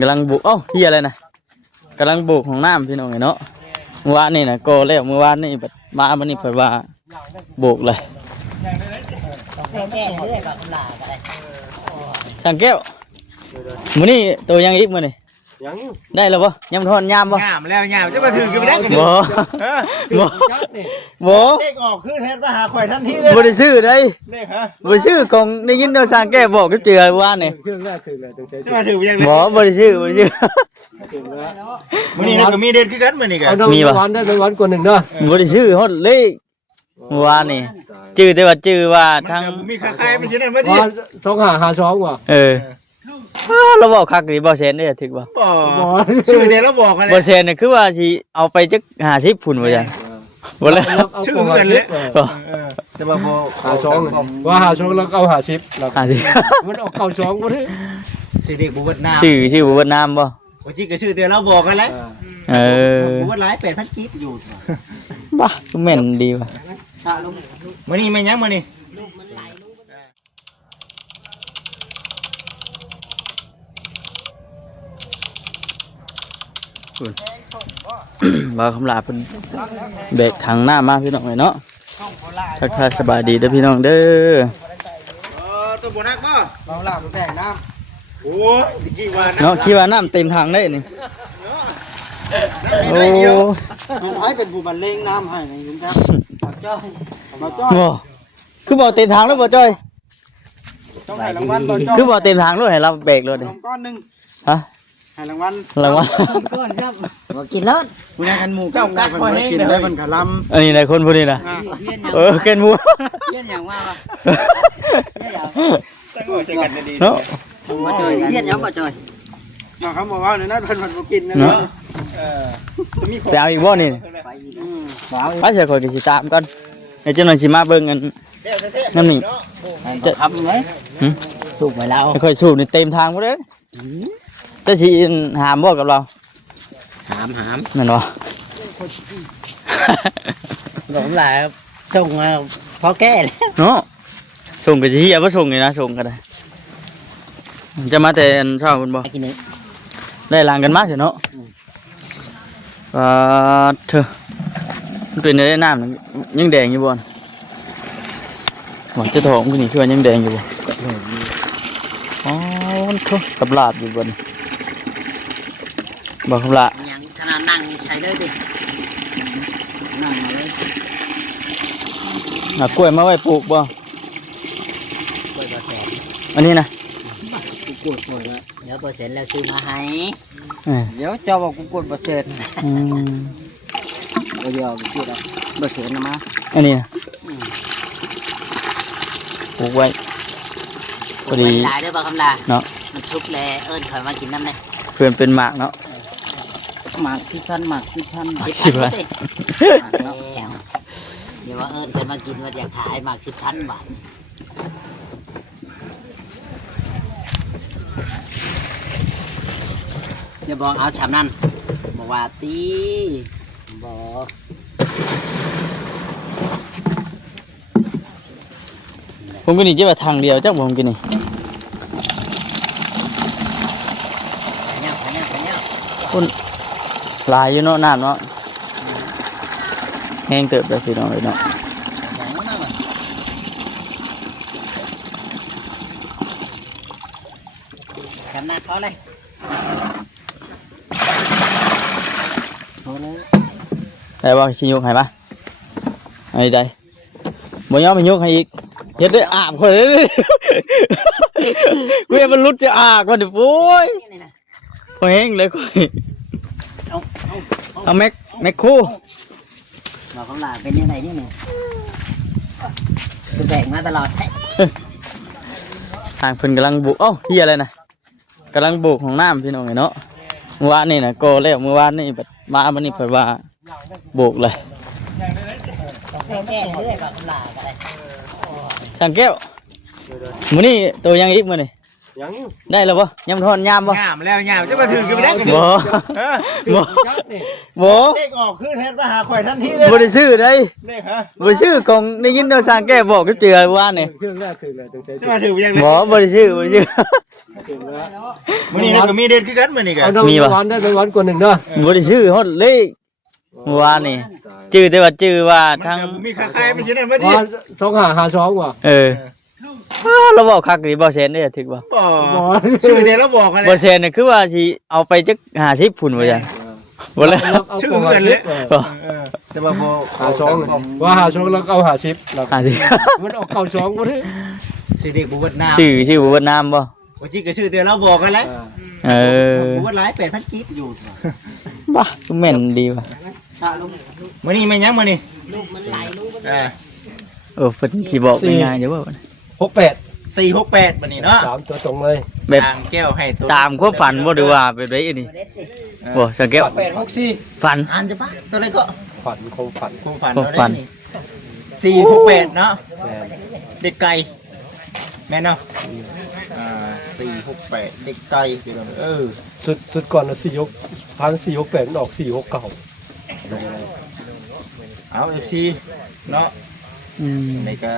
กำลังบุกเฮียอะไรนะกำลังบุกของน้ำพี่น้องเนาะเมื่อวานนี่นะโกแล้วเมื่อวานนี่แบบมามันนี่เผยว่าบุกเลยช่างแก้วมื้อนี้ตัวยังอีกมื้อนี่ได้แล้วบ่ยำทอนยำบ่ยามแล้วยามจะมาถึงกันไม่ได้กันบ่เด็กออกคือเฮ็ดมาหาข่อยทันทีเลยบ่ได้ซื้อได้เด็กฮะบ่ได้ซื้อกองได้ยินว่าช่างแก้วบอกก็เจอว่านี่จะมาถึงยังบ่ได้ซื้อมื้อนี้ก็มีเด็ดคือกันมื้อนี้ก็มีบ่วันได้เป็นวันกว่า1เด้อบ่ได้ซื้อฮอดเลขเมื่อวานนี่ชื่อแต่ว่าชื่อว่าทางมีใครไม่ใช่นั่นบ่ดิ2552ว่ะเราบอกคักหรือบ่เซนได้ถึกบ่ชื่อเดี๋ยวเราบอกกันเลยบ่เซนนี่คือว่าสิเอาไปจัก50พุ่นว่าจังบ่เลยชื่อเงินเลยแต่ว่าบ่52ว่า52แล้วเอา50แล้วมันออก92บ่ได้ชื่อเด็กบ่เบิดน้ำชื่อบ่เบิดน้ำบ่บ่จิก็ชื่อเดี๋ยวเราบอกกันแล้วบ่เบิดหลาย 8,000 กิอยู่บ้าแม่นดีว่ะมื้อนี้แม่นยังมื้อนี้บ่คำลาเพิ่นเบรกทางหน้ามาพี่น้องเนาะทักทายสบายดีเด้อพี่น้องเด้อตัวบ่นักบ่เอาล่ะมันแบ่งน้ำโอ้ยกี่ว่าเนาะคิดว่าน้ำเต็มถังได้นี่โอ้ให้เป็นผู้บรรเลงน้ำให้นะคุณครับบ่จ้อยบ่คือบ่เต็มถังแล้วบ่จ้อยต้องให้รางวัลบ่จ้อยคือบ่เต็มถังแล้วให้เราเบรกรถดิก้อนนึงฮะให้รางวัลก้อนครับบ่กินรถผู้ใดกันหมู่เจ้ากัดพอแห้งได้มันก็ลำอันนี้ไหนคนผู้นี้น่ะเกินหมู่เลี้ยนหยังว่าบ่เลี้ยนหยังตั้งไว้ใส่กันดีเนาะบ่จ้อยเลี้ยนหยังบ่จ้อยเนาะเขาบอกว่านั่นเพิ่นบ่กินนะเนาะไปเอาอีกบ่นี่ไปเสียข่อยก็สิตามก่อนเดี๋ยวจังหน่อยสิมาเบิ่งกันน้ำนี่จะทำไงสูบไว้แล้วค่อยสูบนี่เต็มทางบ่เด้จะสิหามบ่กับเราหามนั่นบ่ผมหลายส่งพอแก้เนาะส่งก็สิเฮียบ่ส่งนี่นะส่งก็ได้จะมาแต่เช้าเพิ่นบ่ได้ล้างกันมาเถอะเนาะเถอะมันเป็นได้น้ำยังแดงอยู่บ่ว่าจะท้องคือนี่คือว่ายังแดงอยู่บ่อ๋อเถอะกับลาบอยู่บ่บ่คำละยังขนาดนั่งใช้เลยดินั่งมาเลยกล้วยมาไว้ปลูกบ่อันนี้นะกูกดปล่อยแล้วเดี๋ยวเปอร์เซ็นต์แล้วซื้อมาให้เดี๋ยวเจ้าบอกกูกดเปอร์เซ็นต์เดี๋ยวไปซื้อแล้วเปอร์เซ็นต์นะมาอันนี้ปลูกไว้พอดีหลายด้วยบ่คำลาเนาะมันชุบแลข่อยมากินน้ำเลยเพื่อนเป็นหมากเนาะหมาก10,000หมาก10,000เดี๋ยวว่าข่อยมากินว่าอยากขายหมาก10,000 บาทอย่าบอกเอาชามนั่นบอกว่าตีบอกผมกินนี่จะแบบทางเดียวจ้าผมกินนี่คุณลายอยู่เนาะน้ำเนาะแห้งเติบได้พี่น้องเลยเนาะทำหน้าเขาเลยได้บ่ชิยุกให้ปะไอ้ได้บ่ยอมไปยุกให้อีกเฮ็ดได้อาบคนเลยกูมันรุดจะอาบก่อนดิโว้ยพอแห้งเลยกูเอาแม็กคู่เราเขาหลาเป็นยังไงนี่เนี่ยคือแบ่งมาตลอดทางเพิ่นกำลังบุกเฮียอะไรนะกำลังบุกของน้ำพี่น้องเนาะเมื่อวานนี่นะโกแล้วเมื่อวานนี่แบบมามันนี่เผยว่าบุกเลยช่างแก้วมื้อนี้ตัวยังอีกมื้อนี่ ยัง ได้แล้วบ่ยำทอนยามบ่ งามแล้วงามจะมาถึงกันไปได้กัน บ่บ่ บ่ เด็กออกคือแทนมาหาข่อยทันทีเลย บ่ได้ชื่อได้ นี่ฮะ บ่ได้ชื่อของได้ยินว่าสร้างแก้บอกก็เจือว่านี่ เครื่องแรกคืออะไรตั้งใจ จะมาถึงยังไง บ่บ่ได้ชื่อบ่ได้ชื่อ มื้อนี้เราก็มีเด็ดคือกันมื้อนี้กัน เอาน้ำวันได้เป็นวันกว่าหนึ่งเนาะ บ่ได้ชื่อฮอดเลขเมื่อวานนี่ชื่อแต่ว่าชื่อว่าทาง มีคาคายไม่ใช่นั่นบ่ดิ วัน2552ว่ะ เราบอกคักนี่บ่แซนได้ถึกบ่ บ่ชื่อเดี๋ยวเราบอกกันเล บ่ ย แซนน่ะคือว่าสิเอาไปจัก50พุ่นว่าจังบ่แล้ว ชื่อเหมือนเลยแต่ว่าบ่ 52ว่า52แล้วเอา50แล้ว 50 มันออก92บ่ได้ ชื่อเด็กบ่เบิดน้ำ ชื่อบ่เวียดนามบ่ บ่จิก็ชื่อเดี๋ยวเราบอกกันแล้ว เออ บ่เบิดหลาย8,000กีบอยู่ บ้าแม่นดีว่ะ มื้อนี้แม่นยังมื้อนี้ ลูกมันไหลลูกมัน เพิ่นสิบอกง่ายๆเดี๋ยวว่า 68 468มื้อนี้เนาะ 3ตัวตรงเลย แบบ ตามแก้วให้ตัว ตามความฝันบ่ดีว่าแบบใดอันนี้บ่สังเกตฝัน อ่านจะปะตัวอะไรก็ ฝันคงฝัน คงฝัน ความฝัน 468เนาะเด็กไก่แม่นเนาะ468เด็กไก่สุดก่อนน่ะ468มันออก469 เอา FC เนาะ อืม นี่ก็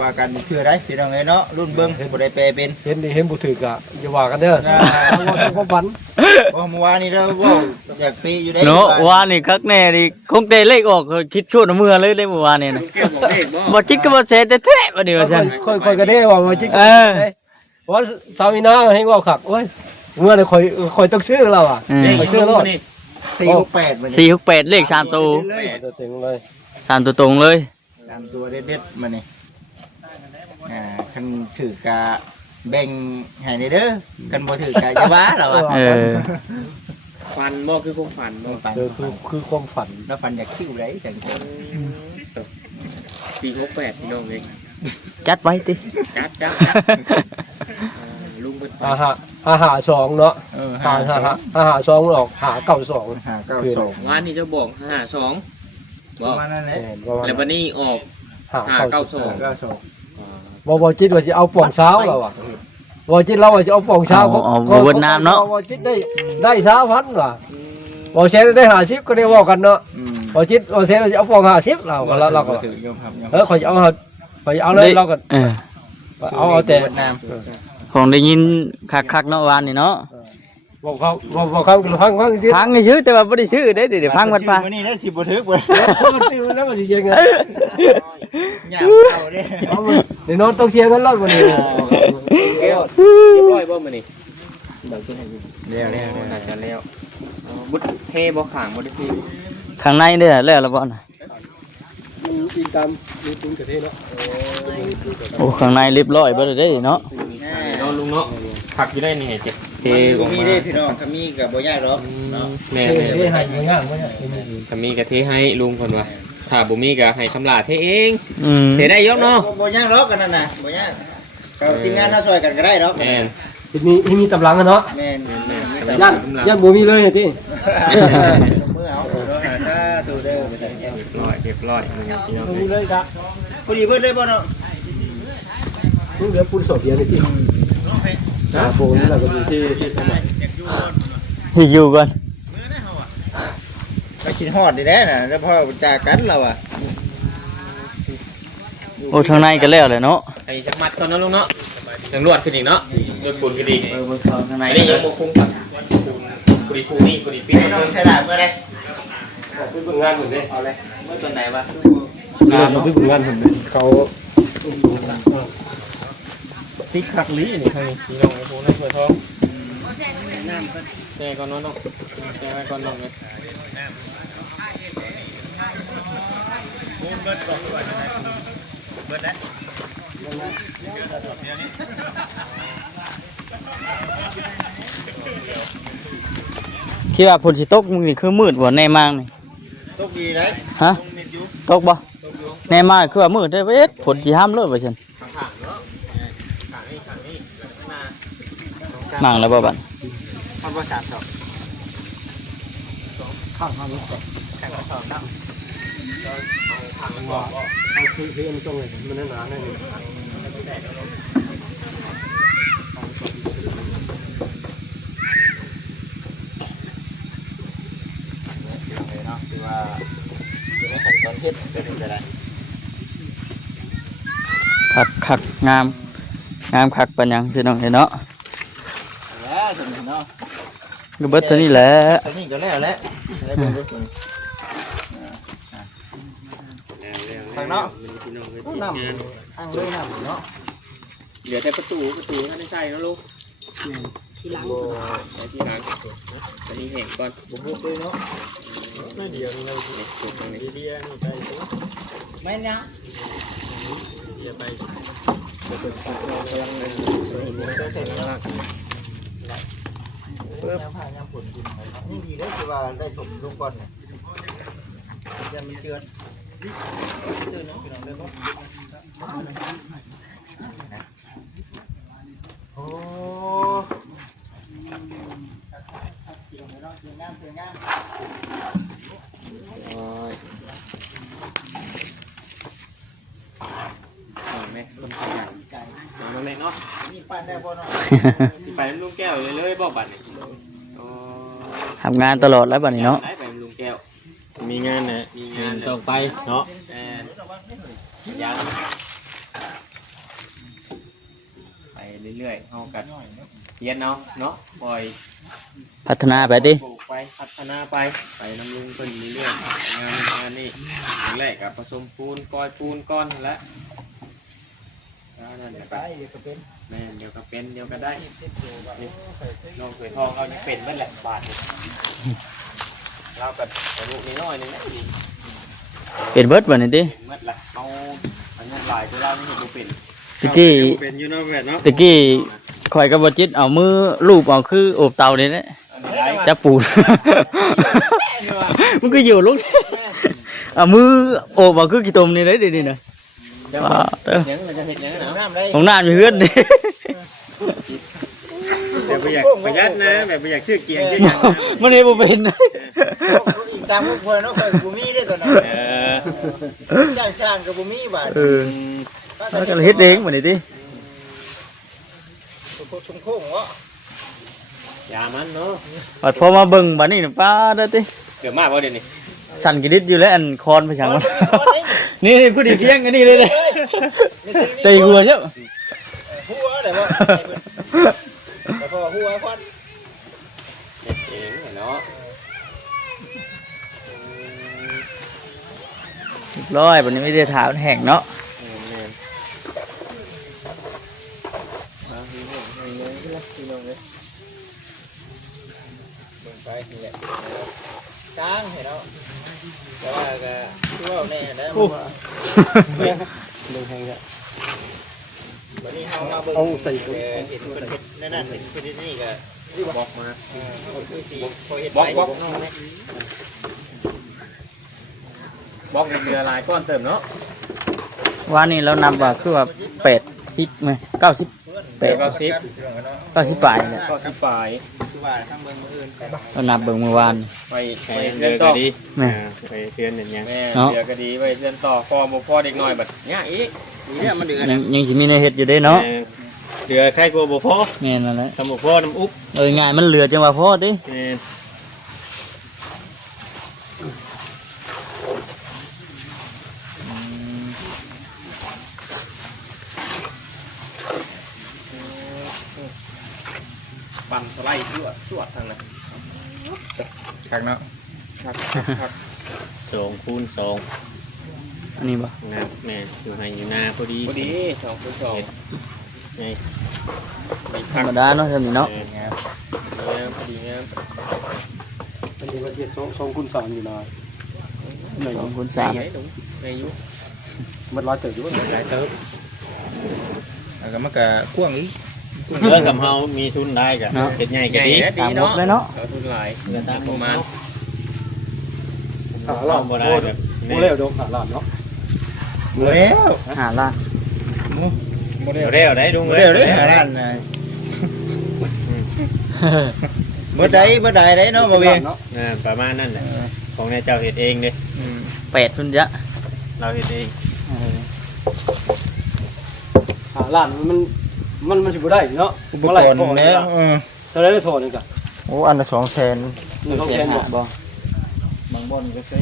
ว่ากันเชื่อได้พี่น้องเอ้ยเนาะรุ่นเบิ่งบ่ได้แปลเป็น เห็นบ่ถือกะอย่าว่ากันเด้อเอาความฝัน เพราะเมื่อวานนี้เราเว้าอยากปีอยู่ได้ เนาะว่านี่คักแน่นี่คงเตะเลขออกคิดชั่วน้ำมือเลยได้เมื่อวานนี่นะบ่จิกก็บ่เสแต่แท้บ่ดีว่าซั่น ค่อยก็ได้ว่าจิกว่าสามีนาให้ว่าขักโอ้ยเมื่อนี่ค่อยต้องชื่อเราอ่ะค่อยชื่อเรา468มื้อนี้ 468เลข3ตัว ตัวเต็งเลย 3ตัวตรงเลย ตามตัวเด็ดๆมื้อนี้คันถือกะแบ่งให้นี่เด้อกันบ่ถือกะอย่าว่าเราอ่ะ ฟันบ่คือคงฟันบ่ ฝัน คือความฝัน แล้วฝันอยากคิ้วได้จังซี่ 468พี่น้องเอง จัดไว้ติ จัดลุงเพิ่นฟัน หา2เนาะ หา หา2มันออกหา92 592 วานนี้จะบอก52 ป บ่ ระมาณนั้นแหละ แล้วบัดนี้ออก 592 592 บ่จิตว่าสิเอาป่องเช้าเราอ่ะบ่จิตเราว่าสิเอาป่องเช้าบ่จิตได้3,000ว่ะบ่เซนได้50ก็ได้ว่ากันเนาะบ่จิตบ่เซนว่าสิเอาป่อง50เราก็เราก็ ถือยอมรับยอม ข่อยเอาเลยเราก็ เอาแต่ เวียดนาม ของได้ยินคักๆเนาะวานนี่เนาะ บอกเขาก็ฟังสิ ฟังชื่อแต่ว่าบ่ได้ชื่อเด้เดี๋ยวฟังมันฟัง มื้อนี้ได้10บ่ถึกเบิด ชื่อแล้วมันสิยังไง ยามเข้าเด้ เดี๋ยวนอนต้องเชียร์กันรอดวันนี้ แก้วเรียบร้อยบ่มื้อนี้ เร็ว น่าจะแล้วบุดเทบ่ข้างบ่ได้เท ข้างในเด้อแล้วละบ่น่ะ อีกตามมีตุ้งกระเทเนาะ โอ้ข้างในเรียบร้อยเบิดเด้เนาะ นอนลุงเนาะผักอยู่ได้นี่ให้เจ็บเท บ่มีเด้พี่น้องถ้ามีก็บ่ยากหรอกเนาะ แม่ เทให้ง่ายๆบ่เนี่ย ถ้ามีก็เทให้ลุงเพิ่นว่าถ้าบ่มีก็ให้สำลาเทเอง อืม เทได้ยกเนาะ บ่ยากหรอกกันนั่นน่ะบ่ยากก็ทีมงานเฮาช่วยกันก็ได้ดอก แม่น ทีมีตำลังกันเนาะ แม่น ย่านบ่มีเลยที่ มือเอาเนาะถ้าตูเด้อไปได้ เรียบร้อยพี่น้อง มีเลยจ้ะ พอดีเบิดเลยบ่เนาะ มึงเหลือปูนสอบเดียวนี่ที่โบนี่เราก็มีที่ทำไม อยู่ก่อน ก็กินฮอดดีแน่น่ะแล้วพอจากกันเราอ่ะ โอ้ข้างในก็แล้วเลยเนาะ ไอ้สักมัดก่อนเนาะลุงเนาะจังรวดขึ้นอีกเนาะรวดปูนขึ้นอีก ข้างใน อันนี้ยังบ่คงปัดปูนคูนี่ปูนปีน ไม่ต้องใช้ดาบเมื่อไร เป็นผลงานเหมือนเดิมเอาเลย เมื่อตอนไหนวะ เราเป็นผลงานเหมือนเดิมเขาติ๊กขักลีนี่ พี่น้องไอ้พวกนั้นเปิดท้องแช่ก่อนเนาะแช่ไว้ก่อนเนาะ เบิดบอกด้วยนะเบิดนะ คิดว่าฝนสิตกมึงนี่คือมืดบ่แน่มากนี่ ตกดีเลย ฮะตกบ่แน่มากคือว่ามืดได้เอ็ดฝนสิห้ามเลยว่าซั่นมั่งแล้วบ่บัด มันว่า3ดอก ข้างรถก่อน แข่งกัน2ดอก เอาคือมันตรงเลยมันหนาๆนี่ เนาะคือว่าเป็นขั้นตอนเฮ็ดเป็นจังได๋ คักงามคักปานหยังพี่น้องเห็นเนาะ แล้วจังเนาะ ก็เบิดเท่านี้แหละ ตอนนี้ก็แล้วแหละได้เบิ่งดูตัวนี้ทางเนาะ พี่น้องเลย น้ำอ่างเลยน้ำเนาะ เดี๋ยวแต่ประตูท่านได้ใช่เนาะลูก ที่หลัง ใช้ที่หลังอันนี้แห้งก่อน บ่พูดเลยเนาะไม่เดียวนี่เรา เด็กจุดตรงนี้ เดียวนี่ไป แม่นยัง เดียวไป กำลังเลย ก็ใช่เนาะเพิ่มผ้ายามฝนกินนี่ดีเด้อคือว่าได้ถมลงก่อนเนี่ยจะมันเจือนเตือนน้องพี่น้องเด้อโอ้งาม แม่คนขยันใจน้องเล็กเนาะ นี่ปั้นได้บ่เนาะ สิไปลุงแก้วเลยบอกบัตรนี่ ทำงานตลอดแล้วบัดนี้เนาะ ไปลุงแก้ว มีงานน่ะ มีงาน ต้องไปเนาะ ยังไปเรื่อยๆเอากันเรียนเนาะปล่อย พัฒนาไปติ ปลูกไปพัฒนาไปนำลุงเพิ่นเรื่อยๆงานนี่แรกกับผสมปูนกอยปูนก้อนแล้วนั่นแหละ ไปเดี๋ยวก็เป็น แม่เดี๋ยวก็เป็นเดี๋ยวก็ได้นี่น้องเผยทองเรานี่เป็นนั่นแหละบาทเรากับลูกนี่น้อยนึงนะนี่ เป็นเบิดบัดนี้ติ เป็นมัดละเอาอันนี้หลายตัวเรานี่เห็นดูเป็น ตะกี้ เป็นอยู่เนาะแม่เนาะ ตะกี้ข่อยกับบ่จิตเอามือลูบเอาคือโอบเตานี่แหละจับปูน มันก็อยู่ลงเอามือโอบเอาคือกี่ตมนี่เลยดินี่น่ะว้าวเด้อ ยังเราจะเห็นยังนะ น้ำได้ ของน้ำอยู่เฮือนนี่ แต่บ่อยากประหยัดนะแบบบ่อยากซื้อเกียงซื้อหยัง มันเฮ็ดบ่เป็น อีกตามพวกเพิ่นเนาะข่อยบ่มีเด้ตัวนั้นจ้างก็บ่มีบาด แล้วก็เฮ็ดเองบัดนี้ติ ชมโค้งเนาะ ยามันเนาะ บัดพอมาเบิ่งบัดนี้น่ะป้าเด้อติ เกิดมากว่าเดี๋ยวนี้ สั่นกิดิดอยู่แล้วอันคอนไปจังวะนี่พูดอีกเพียงอันนี้เลยเลยตีหัวเจ้า หัวได้บ่แต่พอหัวควัน เด็กเองเนาะ ร้อยบัดนี้ไม่ได้ถามแห้งเนาะ ไปนี่แหละจ้างให้เนาะแต่ว่าก็คือว่าแน่ได้บ่ว่า ลงแห้งจ้ะ วันนี้เฮามาเบิ่งเอาใส่เห็นเพิ่นเฮ็ดนั่นเห็นเพิ่นนี่ก็ บอกมา คือสิพอเฮ็ด บ ไป อกเรือลายก้อนเติมเนาะ ว่านี่เรานำว่าคือว่า80มั้ย90 เดี๋ยวก็ซิป 90ปลายเนี่ย ก็ซิปปลาย คือว่าทางเบิ่งมื้ออื่น เรานับเบิ่งเมื่อวาน ไปเรียนต่อ แม่ ไปเรียนอย่างเงี้ย แม่เดี๋ยวก็ดีไปเรียนต่อพอเด็กน้อยแบบเนี้ยอีก เนี่ยมันเดือด ยังสิมีในเฮ็ดอยู่เด้เนาะ เดือดใครกลัวบ่พอ แม่นนั่นแหละ ทำบ่พอน้ำอุ๊บ ง่ายมันเหลือจังว่าพอติ ปั่นสไลด์จวดทางนั้น คักเนาะ ครับ 2 คูณ อันนี้บ่ 2นะแม่อยู่ให้อยู่นาพอดี พอดี2คูณ2 ไง ไป ธร พัก รมดาเนาะซั่นนี่เนาะ งามพอดีงาม อันนี้ก็เฮ็ด2คูณ3อยู่นะ 2คูณ ใน 3 ยุ มันหลายเติบอยู่หลายเติบ แล้วก็มันก็กว้างอีกเรื่องกับเฮามีทุนได้ก็เฮ็ดใหญ่ก็ดี ตามงบเลยเนาะ เราทุนหลายประมาณ หลานบ่ได้แบบบ่แล้วดอกหลานเนาะ แล้ว 5ล้าน เร็วได้ดุงเร็วได้ร้านน่ะเมื่อใดได้เนาะบ่เวียงประมาณนั้นแหละของนายเจ้าเฮ็ดเองเด้ 8พุ่นจ้ะ เราเฮ็ดเอง หลานมัน มันสิบ่ได้เนาะ อุปกรณ์แล้วเท่าไหร่ได้โทษนี่ก็ โอ้อันละ200,000 นี่เขาแทนบ่ บางบอนก็ใช้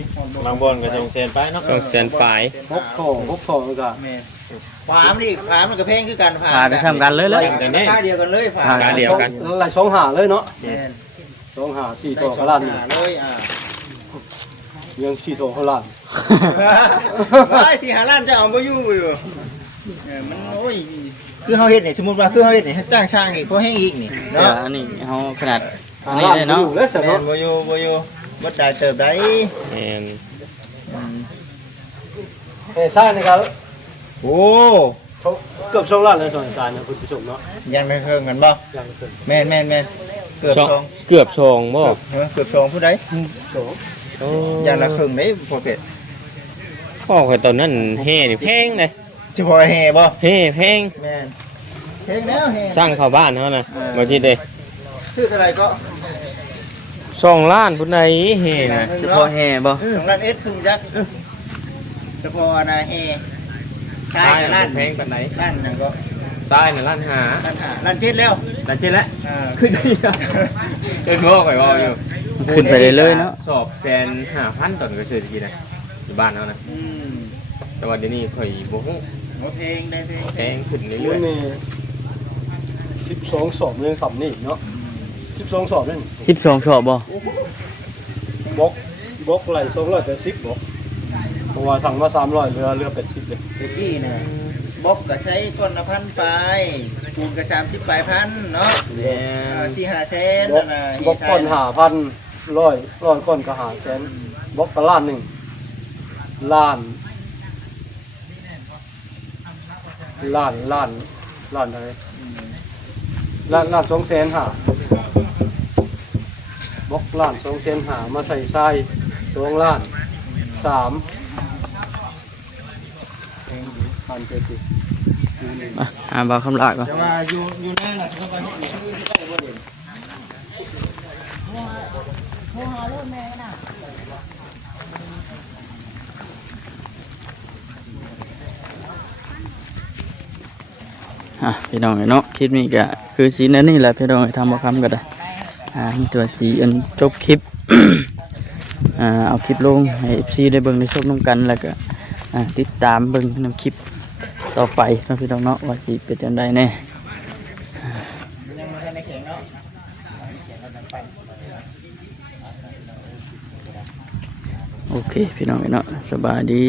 บางบนก็จงเซนไปเนาะจงเซนปลาย พกโทนี่ก็ แม่ฝามนี่ฝามมันก็แพงคือกัน พาไปทำกันเลยเลย ราคาเดียวกันเลยฝาม ราคาเดียวกัน หลาย2หาเลยเนาะ แม่น 2หา4โทก็ล้าน เลยยัง4โทก็ล้าน ว้าย4-5ล้านจะเอาบ่อยู่มันโอ้ยคือเฮาเฮ็ดนี่สมมุติว่าคือเฮาเฮ็ดนี่จ้างช่างอีกพอแห้งอีกนี่ เดี๋ยว เนาะ อันนี้เฮาขนาดอันนี้เลยเนาะ แล้วเสร็จ แม่ เนาะ นบ่อยู่บ่ได้เติบได้ แม่น ใช่นี่ครับ โอ้ เกือบ2ล้านเลยตอนจานนะคุณผู้ชมเนาะ ยังไม่เพิ่งกันบ่ ยังเพิ่น แม่นเกือบ สอง สอง เกือบสองบ่ เกือบสองผู้ใด โอ้ อย่างละครึ่งได้พอเป็ด พ่อข่อยตอนนั้นแห่นี่แพงเลย เฉพาะแห่บ่ แห่แพง แม่นแพงแล้วแห่ สร้างเข้าบ้านเฮานะบ่จิตเด้ ชื่ออะไรก็ 2 ล้านพุ่นใดแห่นะ เฉพาะแห่บ่ 2ล้านเอสครึ่งยักษ์เฉพาะนะแห่ชายล้าน แพงปานใด ล้านนั่นก็ ทรายน่ะล้านห้า ล้านเจ็ดแล้ว ล้านเจ็ดแล้ว ขึ้น เอิ้นบ่ข่อยเว้าอยู่ ขึ้นไปเรื่อยๆเนาะ สอบแสน5,000ตอนก็ซื้อตะกี้นะอยู่บ้านเฮานะแต่ว่าเดี๋ยวนี้ข่อยบ่ฮู้ หัวเพลงได้เพลง แพงขึ้น มั เรื่อย นมี12สอบยังสำนี่เนาะ12สอบนั่น 12 สอบบ่ บล็อกไหล280บล็อกเพราะว่าสั่งมา300เหลือ80เลย เมื่อกี้น่ะบล็อกก็ใช้ก้อนละพันไปปูนก็30ปลายพันเนาะ ๆเนี่ย 4-5แสน บล็อก นั่นน่ะ บล็อกก้อน5,000ร้อยก้อนก็5แสนบล็อกก็ล้านหนึงล้านอะไรล้าน2แสน5บล็อกล้าน2แสน5มาใส่ทราย2ล้าน3พันเจ็ดสิบ บ่คำลาก่อน แต่ว่าอยู่นั่นน่ะเขาก็เฮ็ดอยู่ที่ใกล้บ่เด่น พี่น้องเนาะคลิปนี้ก็คือสีนั้นนี่แหละพี่น้องทำบ่คำก็ได้มีตัวสีอันจบคลิป เอาคลิปลงให้ FC ได้เบิ่งได้ชมนํกันแล้วก็ติดตามเบิ่งนำคลิปต่อไปเนาะพี่น้องเนาะว่าสิเป็นจังไดแน่ ยังมาให้ในแข็งเนาะ โอเคพี่น้องเนาะสบายดี